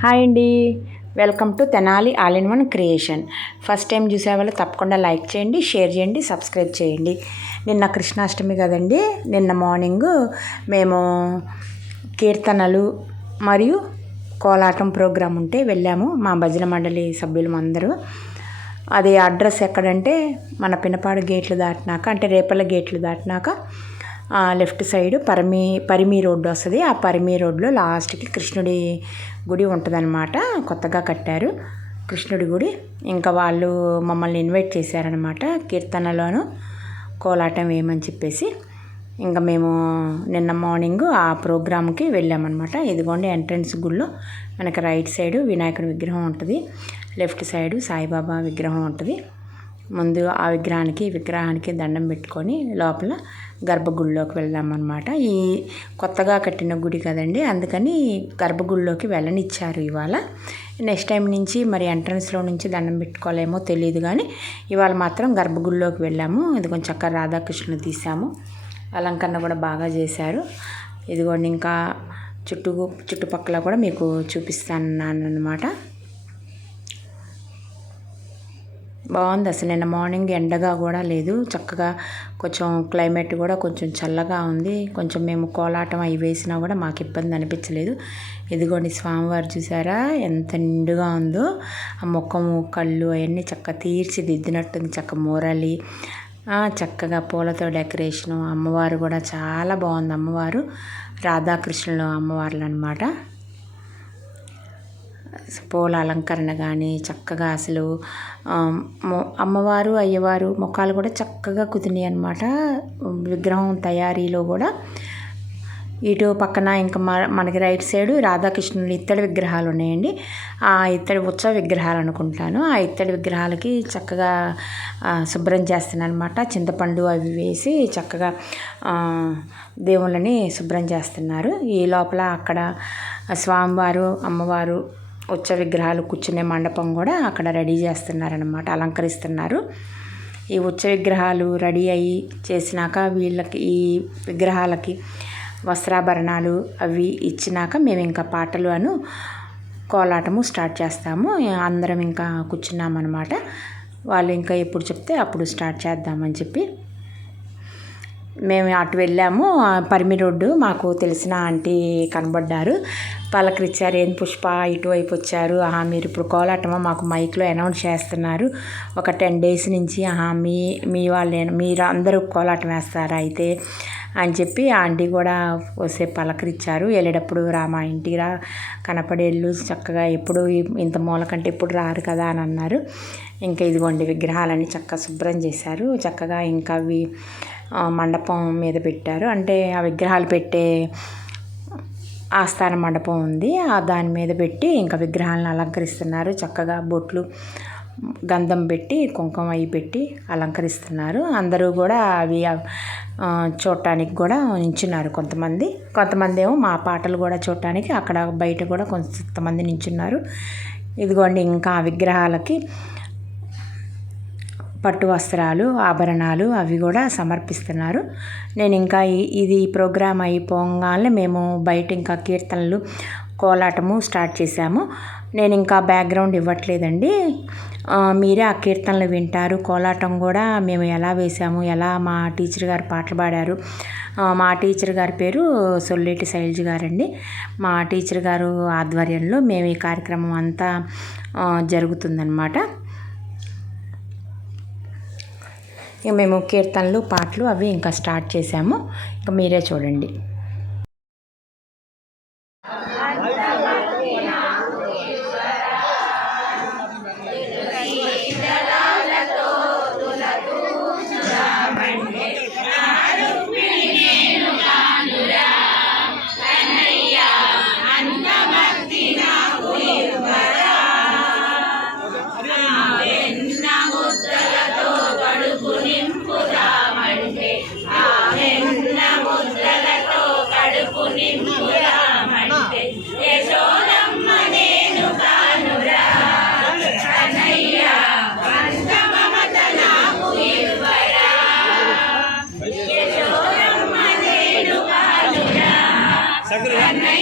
Hi అండి. Welcome to Tenali all in one creation. First time చూసే వాళ్ళు తప్పకుండా లైక్ చేయండి షేర్ చేయండి సబ్స్క్రైబ్ చేయండి. నిన్న కృష్ణాష్టమి కదండి. నిన్న మార్నింగ్ మేము కీర్తనలు మరియు కోలాటం ప్రోగ్రాం ఉంటే వెళ్ళాము. మా భజన మండలి సభ్యులం అందరూ. అది అడ్రస్ ఎక్కడంటే మన పినపాడు గేట్లు దాటినాక అంటే రేపల గేట్లు దాటినాక left side Parimi Parimi road వస్తుంది. ఆ పరిమి రోడ్లో లాస్ట్కి కృష్ణుడి గుడి ఉంటుందన్నమాట. కొత్తగా కట్టారు కృష్ణుడి గుడి. ఇంకా వాళ్ళు మమ్మల్ని ఇన్వైట్ చేశారనమాట కీర్తనలోను కోలాటం వేయమని చెప్పేసి. ఇంకా మేము నిన్న మార్నింగ్ ఆ ప్రోగ్రామ్కి వెళ్ళామన్నమాట. ఇదిగోండి ఎంట్రన్స్ గుళ్ళో మనకి రైట్ సైడ్ వినాయకుడి విగ్రహం ఉంటుంది. లెఫ్ట్ సైడ్ సాయిబాబా విగ్రహం ఉంటుంది. ముందు ఆ విగ్రహానికి విగ్రహానికి దండం పెట్టుకొని లోపల గర్భగుడిలోకి వెళ్దామన్నమాట ఈ కొత్తగా కట్టిన గుడి కదండి అందుకని గర్భగుడిలోకి వెళ్ళనిచ్చారు ఇవాళ. నెక్స్ట్ టైం నుంచి మరి ఎంట్రన్స్లో నుంచి దండం పెట్టుకోలేమో తెలియదు కానీ ఇవాళ మాత్రం గర్భగుడిలోకి వెళ్ళాము. ఇది కొంచెం చక్కగా రాధాకృష్ణుని తీసాము అలంకరణ కూడా బాగా చేశారు. ఇదిగోండి ఇంకా చుట్టూ చుట్టుపక్కల కూడా మీకు చూపిస్తాను అనమాట బాగుంది. అసలు నిన్న మార్నింగ్ ఎండగా కూడా లేదు. చక్కగా కొంచెం క్లైమేట్ కూడా కొంచెం చల్లగా ఉంది. కొంచెం మేము కోలాటం అవి వేసినా కూడా మాకు ఇబ్బంది అనిపించలేదు. ఇదిగోండి స్వామివారు చూసారా? ఎంత నిండుగా ఉందో. ఆ ముఖము కళ్ళు అవన్నీ చక్కగా తీర్చిదిద్దినట్టుంది. చక్క మూరలి చక్కగా పూలతో డెకరేషను. అమ్మవారు కూడా చాలా బాగుంది. అమ్మవారు రాధాకృష్ణుల అమ్మవార్లు అనమాట పూల అలంకరణ కానీ చక్కగా అసలు అమ్మవారు అయ్యవారు ముఖాలు కూడా చక్కగా కుదిరినాయి అనమాట విగ్రహం తయారీలో కూడా. ఇటు పక్కన ఇంకా మనకి రైట్ సైడ్ రాధాకృష్ణులు ఇత్తడి విగ్రహాలు ఉన్నాయండి. ఆ ఇత్తడి ఉత్సవ విగ్రహాలు అనుకుంటాను. ఆ ఇత్తడి విగ్రహాలకి చక్కగా శుభ్రం చేస్తున్నారనమాట చింతపండు అవి వేసి చక్కగా దేవుళ్ళని శుభ్రం చేస్తున్నారు. ఈ లోపల అక్కడ స్వామివారు అమ్మవారు ఉచ్చ విగ్రహాలు కూర్చునే మండపం కూడా అక్కడ రెడీ చేస్తున్నారనమాట అలంకరిస్తున్నారు. ఈ ఉచ్చ విగ్రహాలు రెడీ అయ్యి చేసినాక వీళ్ళకి ఈ విగ్రహాలకి వస్త్రాభరణాలు అవి ఇచ్చినాక మేము ఇంకా పాటలు అను కోలాటము స్టార్ట్ చేస్తాము. అందరం ఇంకా కూర్చున్నామన్నమాట. వాళ్ళు ఇంకా ఎప్పుడు చెప్తే అప్పుడు స్టార్ట్ చేద్దామని చెప్పి మేము అటు వెళ్ళాము. పరిమి రోడ్డు మాకు తెలిసిన ఆంటీ కనబడ్డారు. పలకరించారు ఏం పుష్ప ఇటువైపు వచ్చారు? ఆహా మీరు ఇప్పుడు కోలాటమో? మాకు మైక్లో అనౌన్స్ చేస్తున్నారు. ఒక టెన్ డేస్ నుంచి ఆహా మీ మీ వాళ్ళే మీరు అందరూ కోలాటం వేస్తారా? అయితే అని చెప్పి ఆంటీ కూడా వస్తే పలకరించారు వెళ్ళేటప్పుడు రా మా ఇంటికి రా కనపడేళ్ళు చక్కగా ఎప్పుడు ఇంత మూల కంటే ఎప్పుడు రారు కదా అని అన్నారు. ఇంకా ఇదిగోండి విగ్రహాలని చక్కగా శుభ్రం చేశారు. చక్కగా ఇంకా అవి మండపం మీద పెట్టారు. అంటే ఆ విగ్రహాలు పెట్టే ఆస్థాన మండపం ఉంది. ఆ దాని మీద పెట్టి ఇంకా విగ్రహాలను అలంకరిస్తున్నారు. చక్కగా బొట్లు గంధం పెట్టి కుంకుమ అవి పెట్టి అలంకరిస్తున్నారు. అందరూ కూడా అవి చూడటానికి కూడా నించున్నారు కొంతమంది. కొంతమంది ఏమో మా పాటలు కూడా చూడటానికి అక్కడ బయట కూడా కొంతమంది నించున్నారు. ఇదిగోండి ఇంకా విగ్రహాలకి పట్టు వస్త్రాలు ఆభరణాలు అవి కూడా సమర్పిస్తున్నారు. నేను ఇంకా ఇది ప్రోగ్రాం అయిపోగానే మేము బయట ఇంకా కీర్తనలు కోలాటము స్టార్ట్ చేశాము. నేను ఇంకా బ్యాక్గ్రౌండ్ ఇవ్వట్లేదండి. మీరే ఆ కీర్తనలు వింటారు. కోలాటం కూడా మేము ఎలా వేసాము ఎలా మా టీచర్ గారు పాటలు పాడారు. మా టీచర్ గారి పేరు సొల్లేటి శైలజ గారండి. మా టీచర్ గారు ఆధ్వర్యంలో మేము ఈ కార్యక్రమం అంతా జరుగుతుందన్నమాట. ఇక మేము కీర్తనలు పాటలు అవి ఇంకా స్టార్ట్ చేసాము ఇంకా మీరే చూడండి. agree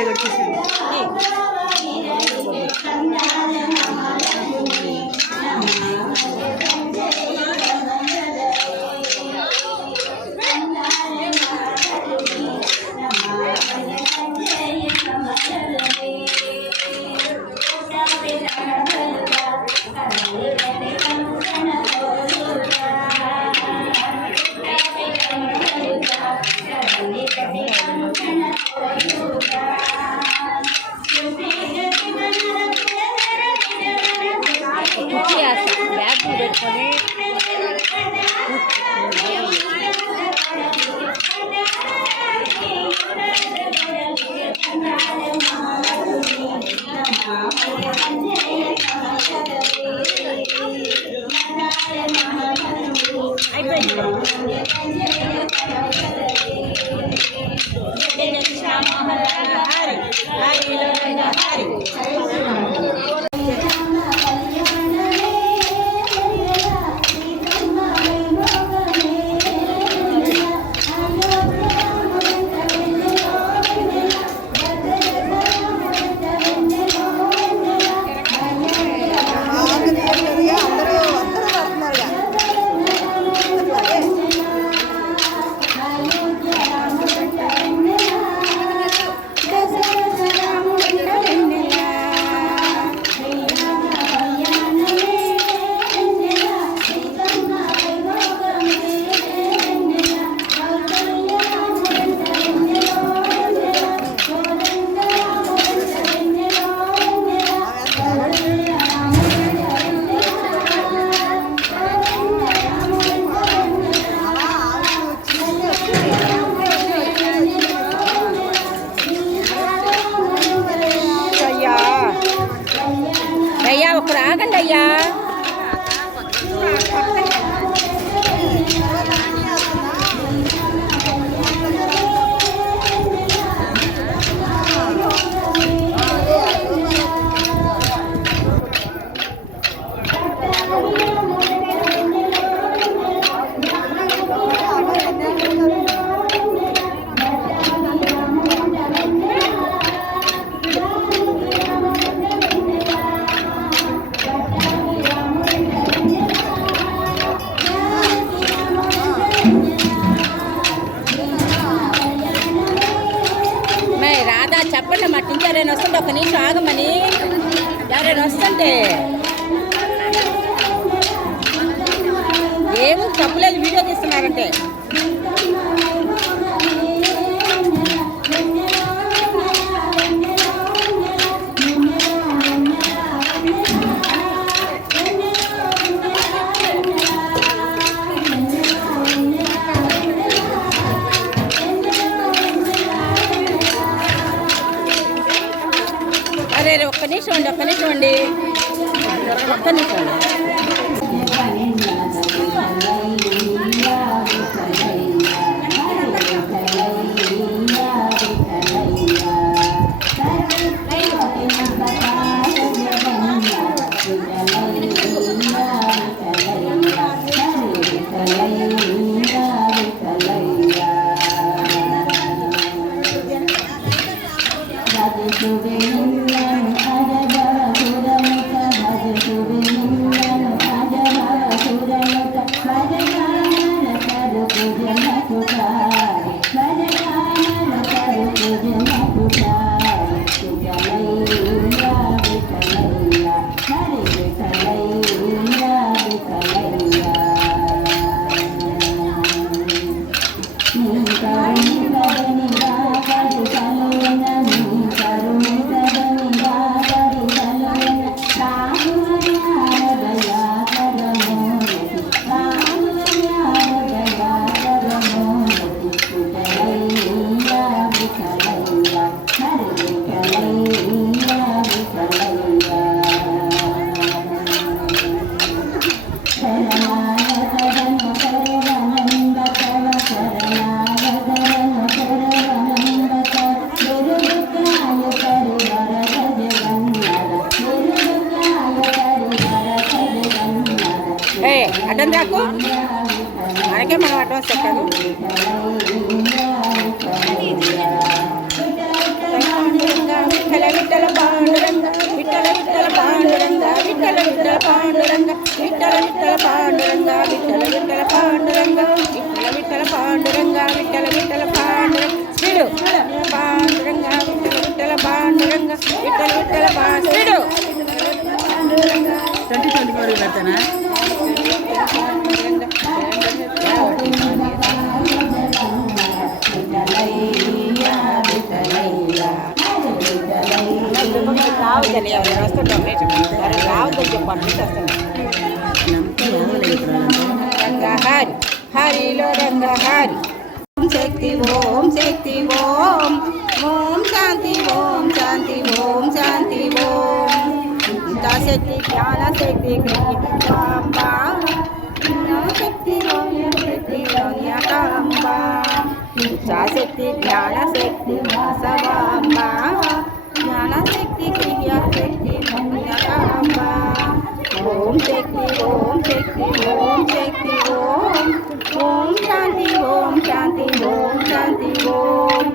这个继续。నేను వస్తుంటే. ఏముంది తప్పులేదు వీడియో తీస్తున్నారంటే. చెప్పనివ్వండి జరగబట్టనివ్వండి చక్కగా విఠల విఠల పాండురంగ విఠల విఠల పాండురంగ విఠల విఠల పాండురంగ విఠల విఠల పాండురంగ విఠల విఠల పాండురంగ విఠల విఠల పాండురంగ విఠల విఠల పాండురంగ స్పీడు పాండురంగ విఠల విఠల పాండురంగ విఠల విఠల పాండుడు ట్వంటీ ట్వంటీ ఫోర్ పెడతానా రంగహారి హరిలో రంగహారి ఓం శక్తి ఓం శక్తి ఓం ఓం శాంతి ఓం శాంతి ఓం శాంతి ఓం శక్తి జ్ఞాన శక్తి శక్తి శక్తి శక్తి జ్ఞాన శక్తి వాసవాంబ జ్ఞాన శక్తి క్రియా శక్తి కాంబా ఓం శక్తి ఓం శక్తి ఓం శక్తి ఓం ఓం శాంతి ఓం శాంతి ఓం శాంతి ఓం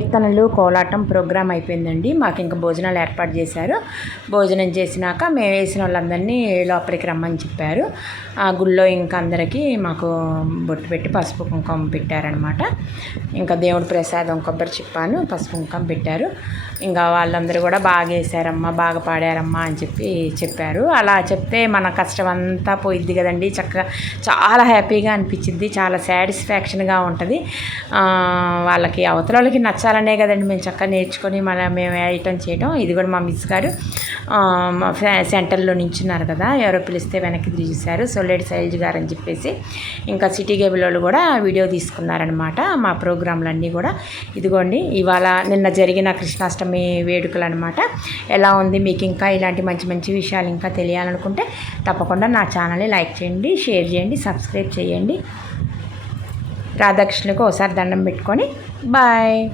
create కీర్తనలు కోలాటం ప్రోగ్రాం అయిపోయిందండి. మాకు ఇంకా భోజనాలు ఏర్పాటు చేశారు. భోజనం చేసినాక మేము వేసిన వాళ్ళందరినీ లోపలికి రమ్మని చెప్పారు. ఆ గుళ్ళో ఇంకా అందరికీ మాకు బొట్టు పెట్టి పసుపు కుంకుమ పెట్టారనమాట ఇంకా దేవుడి ప్రసాదం కొబ్బరి చిప్పాను పసుపు కుంకుమ పెట్టారు. ఇంకా వాళ్ళందరూ కూడా బాగా వేసారమ్మా బాగా పాడారమ్మా అని చెప్పి చెప్పారు. అలా చెప్తే మన కష్టం అంతా పోయిద్ది కదండి. చక్కగా చాలా హ్యాపీగా అనిపించింది చాలా సాటిస్ఫాక్షన్గా ఉంటుంది. వాళ్ళకి అవతల వాళ్ళకి నచ్చాలి కదండి. మేము చక్కగా నేర్చుకొని మన మేము ఐటమ్ చేయడం ఇది కూడా మా మిస్ గారు. మా ఫ్యా- సెంటర్లో నించున్నారు కదా. ఎవరో పిలిస్తే వెనక్కి తిరిగి చూశారు సొల్లేటి శైలజ్ గారు అని చెప్పేసి ఇంకా సిటీ గేబుల్ వాళ్ళు కూడా వీడియో తీసుకున్నారనమాట మా ప్రోగ్రాంలన్నీ కూడా. ఇదిగోండి ఇవాళ నిన్న జరిగిన కృష్ణాష్టమి వేడుకలు అనమాట ఎలా ఉంది? మీకు ఇంకా ఇలాంటి మంచి మంచి విషయాలు ఇంకా తెలియాలనుకుంటే తప్పకుండా నా ఛానల్ని లైక్ చేయండి షేర్ చేయండి సబ్స్క్రైబ్ చేయండి. రాధాకృష్ణులకు ఒకసారి దండం పెట్టుకొని బాయ్.